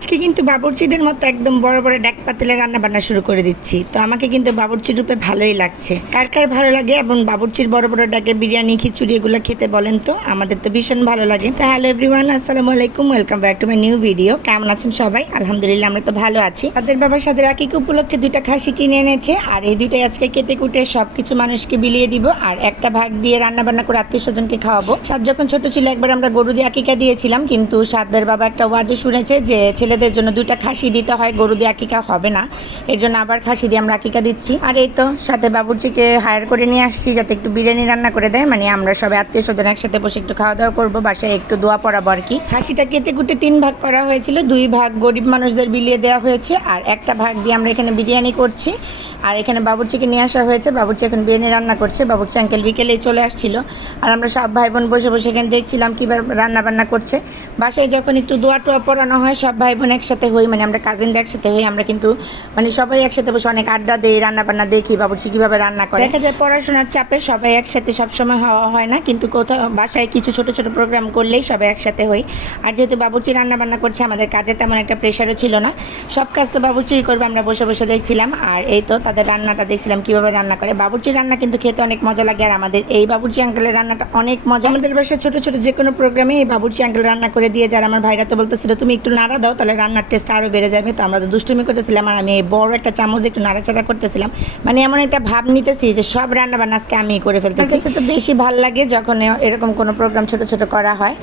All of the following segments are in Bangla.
আজকে কিন্তু বাবুর্চিদের মতো একদম বড় বড় ডেক পাতিলে রান্না বান্না শুরু করে দিচ্ছি। তো আমাকে কিন্তু বাবুর্চি রূপে ভালোই লাগছে। কার কার ভালো লাগে এবং বাবুর্চির বড় বড় ডাকে বিরিয়ানি, খিচুড়ি এগুলো খেতে বলেন তো? আমাদের তো ভীষণ ভালো লাগে। তো হ্যালো এভরিওয়ান আসসালামু আলাইকুম welcome back to my new video কেমন আছেন সবাই? আলহামদুলিল্লাহ, আমরা তো ভালো আছি। তাদের বাবার সাথে রাকিকে উপলক্ষে দুইটা খাসি কিনে এনেছে। আর এই দুইটাই আজকে কেটে কুটে সব কিছু মানুষকে বিলিয়ে দিব। আর একটা ভাগ দিয়ে রান্না বান্না করে আত্মীয় স্বজনকে খাওয়াবো। সাত যখন ছোট ছিল, একবার আমরা গরু দিয়ে আকিকা দিয়েছিলাম। কিন্তু সাতদের বাবা একটা ওয়াজে শুনেছে যে ছেলেদের জন্য দুইটা খাসি দিতে হয়, গরু দিয়ে আকিকা হবে না। এর জন্য আবার খাসি দিয়ে আমরা আকিকা দিচ্ছি। আর এই তো সাথে বাবুর্চিকে হায়ার করে নিয়ে আসছি, যাতে একটু বিরিয়ানি রান্না করে দেয়। মানে আমরা সবাই আত্মীয় স্বজন একসাথে বসে একটু খাওয়া দাওয়া করব, বাসায় একটু দোয়া পড়াবো আর কি। খাসিটা কেটে কুটে তিন ভাগ করা হয়েছিল। দুই ভাগ গরিব মানুষদের বিলিয়ে দেওয়া হয়েছে, আর একটা ভাগ দিয়ে আমরা এখানে বিরিয়ানি করছি। আর এখানে বাবুর্চিকে নিয়ে আসা হয়েছে। বাবুর্চি এখন বিরিয়ানি রান্না করছে। বাবুর্চি আঙ্কেল বিকেলেই চলে আসছিল। আর আমরা সব ভাই বোন বসে বসে এখানে দেখছিলাম কীভাবে রান্না বান্না করছে। বাসায় যখন একটু দোয়া টোয়া পড়ানো হয়, সব ভাই বোন একসাথে হই মানে আমরা কাজিনরা একসাথে হই আমরা কিন্তু মানে সবাই একসাথে বসে অনেক আড্ডা দিই রান্না বান্না দেখি বাবুর্চি কীভাবে রান্না করে। দেখা যায় পড়াশোনার চাপে সবাই একসাথে সবসময় হওয়া হয় না কিন্তু কোথাও বাসায় কিছু ছোট ছোট প্রোগ্রাম করলেই সবাই একসাথে হই। আর যেহেতু বাবুর্চি রান্না বান্না করছে আমাদের কাজে তেমন একটা প্রেশারও ছিল না। সব কাজ তো বাবুর্চিই করবে আমরা বসে বসে দেখছিলাম। আর এই তো তাদের রান্নাটা দেখছিলাম কীভাবে রান্না করে। বাবুর্চি রান্না কিন্তু খেতে অনেক মজা লাগে আর আমাদের এই বাবুর্চি আঙ্কেলের রান্নাটা অনেক মজা। আমাদের বাসায় ছোট ছোট যে কোনো প্রোগ্রামে এই বাবুর্চি আঙ্কেল রান্না করে দিয়ে যার আমার ভাইরা তো বলতেছিল তুমি একটু নাড়া দাও তাহলে রান্নার টেস্ট আরও বেড়ে যাবে। তো আমরা তো দুষ্টুমি করতেছিলাম আর আমি বড় একটা চামচ একটু নাড়াচাড়া করতেছিলাম। মানে এমন একটা ভাব নিতেছি যে সব রান্না বান্না আজকে আমি করে ফেলতেছি। তো বেশি ভালো লাগে যখন এরকম কোনো প্রোগ্রাম ছোট ছোট করা হয়।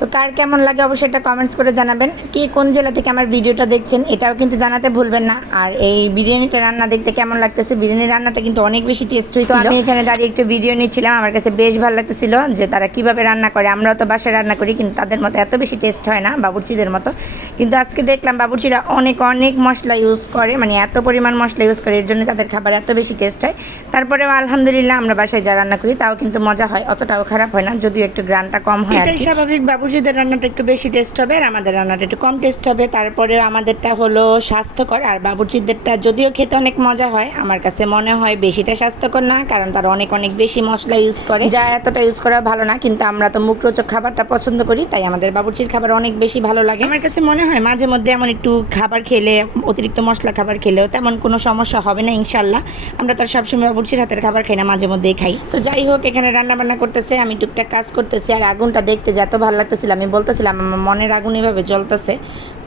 তো কার কেমন লাগে অবশ্যই এটা কমেন্টস করে জানাবেন। কে কোন জেলা থেকে আমার ভিডিওটা দেখছেন এটাও কিন্তু জানাতে ভুলবেন না। আর এই বিরিয়ানিটা রান্না দেখতে কেমন লাগতেছে বিরিয়ানি রান্নাটা কিন্তু অনেক বেশি টেস্ট হয়েছিল। আমি এখানে দাঁড়িয়ে একটু ভিডিও নিচ্ছিলাম আমার কাছে বেশ ভালো লাগতেছিল যে তারা কীভাবে রান্না করে আমরাও তো বাসায় রান্না করি কিন্তু তাদের মতো এত বেশি টেস্ট হয় না বাবুর্চিদের মতো। কিন্তু আজকে দেখলাম বাবুর্চিরা অনেক অনেক মশলা ইউজ করে মানে এত পরিমাণ মশলা ইউজ করে এর জন্য তাদের খাবার এত বেশি টেস্ট হয়। তারপরেও আলহামদুলিল্লাহ আমরা বাসায় যা রান্না করি তাও কিন্তু মজা হয় অতটাও খারাপ হয় না যদিও একটু গ্রানটা কম হয় এটাই স্বাভাবিক বাবুর্চিদের রান্নাটা একটু বেশি টেস্ট হবে আর আমাদের রান্নাটা একটু কম টেস্ট হবে। তারপরে আমাদেরটা হলো স্বাস্থ্যকর আর বাবুর্চিদেরটা যদিও খেতে অনেক মজা হয়, আমার কাছে মনে হয় বেশিটা স্বাস্থ্যকর না, কারণ তারা অনেক অনেক বেশি মশলা ইউজ করে। যা এতটা ইউজ করা ভালো না, কিন্তু আমরা তো মুখরোচক খাবারটা পছন্দ করি, তাই আমাদের বাবুর্চির খাবার অনেক বেশি ভালো লাগে। আমার কাছে মনে হয় মাঝে মধ্যে এমন একটু খাবার খেলে, অতিরিক্ত মশলা খাবার খেলেও তেমন কোনো সমস্যা হবে না, ইনশাল্লাহ। আমরা তো সবসময় বাবুর্চির হাতের খাবার খাই না, মাঝে মধ্যেই খাই। তো যাই হোক, এখানে রান্না বান্না করতেছে, আমি টুকটাক কাজ করতেছি, আর আগুনটা দেখতে যে এত ভালো লাগতেছিল আমি বলতেছিলাম আমার মনের আগুন এভাবে জ্বলতেছে।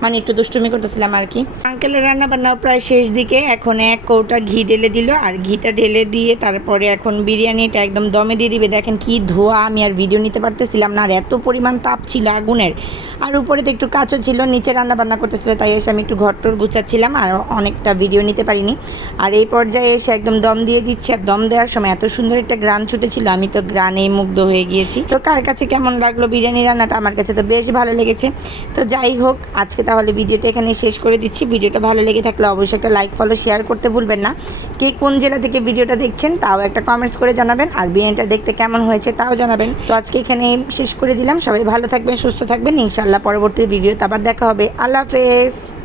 মানে একটু দুষ্টুমি করতেছিলাম আর কি। আঙ্কেলের রান্না বান্না প্রায় শেষ দিকে, এখন এক কৌটা ঘি ঢেলে দিল, আর ঘিটা ঢেলে দিয়ে তারপরে এখন বিরিয়ানিটা একদম দমে দিয়ে দিবে। দেখেন কি ধোয়া, আমি আর ভিডিও নিতে পারতেছিলাম না, আর এত পরিমাণ তাপ ছিল আগুনের। আর উপরে তো একটু কাঁচও ছিল, নিচে রান্না বান্না করতেছিল, তাই এসে আমি একটু ঘর টর গুছাচ্ছিলাম, আর অনেকটা ভিডিও নিতে পারিনি। আর এই পর্যায়ে এসে একদম দম দিয়ে দিচ্ছি, আর দম দেওয়ার সময় এত সুন্দর একটা গ্রান ছুটেছিল, আমি তো গ্রানেই মুগ্ধ হয়ে গিয়েছি। তো কার কাছে কেমন লাগল বিরিয়ানি রান্নাটা? আমার কাছে তো বেশ ভালো লেগেছে। তো যাই হোক, আজকে তাহলে ভিডিওটা এখানে শেষ করে দিচ্ছি। ভিডিওটা ভালো লেগে থাকলে অবশ্যই একটা লাইক ফলো শেয়ার করতে ভুলবেন না। কে কোন জেলা থেকে ভিডিওটা দেখছেন, তাও একটা কমেন্টস করে জানাবেন। আর বিরিয়ানিটা দেখতে কেমন হয়েছে, তাও জানাবেন। তো আজকে এখানে শেষ করে দিলাম। সবাই ভালো থাকবেন, সুস্থ থাকবেন। ইনশাল্লাহ পরবর্তী ভিডিওতে আবার দেখা হবে। আল্লাহ হাফেজ।